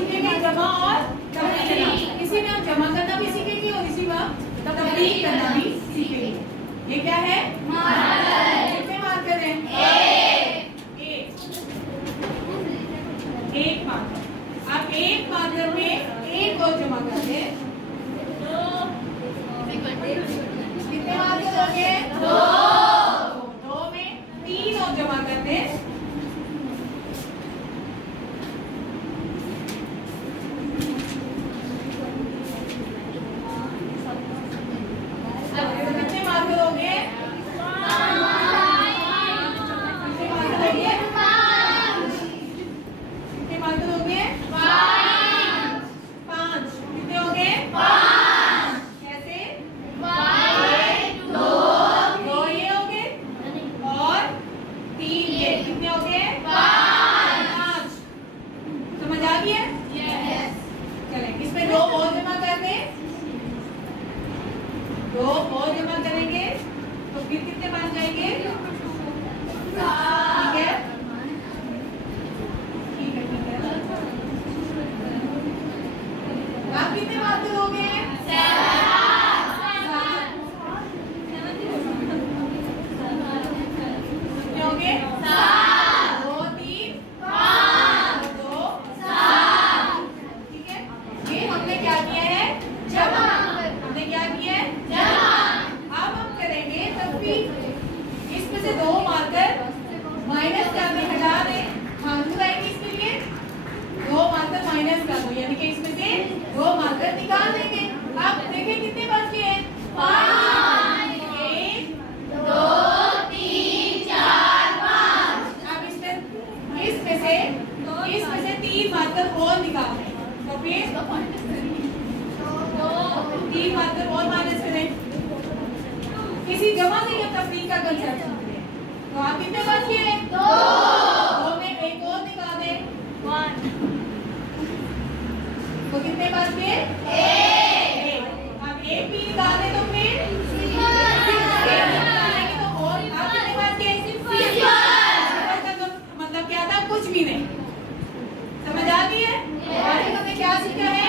सीखेंगे जमा और तफरीक। इसी में हम जमा करना भी सीखेंगे और इसी में तफरीक करना भी सीखेंगे। ये क्या है? मार्कर। कितने मार्कर हैं? एक मार्कर। आप एक मार्कर में एक और जमा कर दें, कितने मार्कर हो गए? दो में 3 और जमा कर दें, कितने मार्कर हो गए? कितने मार्कर हो गए? 5। कितने हो गए? 5। कैसे? 2 ये हो गए और 3 ये। कितने हो गए? 5। समझ आ गया? चलें, इसमें 2 और जमा कर दें, 2 और जमा करेंगे तो फिर कितने बन जाएंगे? ठीक है, ठीक है, ठीक है। आप कितने मार्कर हो गए? 7। कितने हो गए? 2 3 5 2 7। ठीक है, ये हमने क्या किया है? जमा। हमने क्या किया है? जमा। अब हम करेंगे तफरीक। इसमें से 2 मार्कर माइनस कर दें, हटा दें। आंसर आएंगे इसके लिए 2 मार्कर माइनस कर दो, यानी कि इसमें से 2 मार्कर निकाल देंगे। अब देखें कितने बच गए हैं? 5 1 2 3 4 5। अब इसमें से 3 मार्कर और निकाल दें, तो फिर 3 मार्कर और माइनस करें। किसी जमा से या तफरीक का कंसेप्ट सीख रहे हैं, तो आप कितने बच गए? 2 में एक और निकाल दें, 1। तो कितने बच गए? 1। अब 1 भी निकाल दें तो फिर तो और आप कितने बच गए? 0। मतलब क्या था? कुछ भी नहीं। समझ आ गई है? आज हमने क्या सीखा है?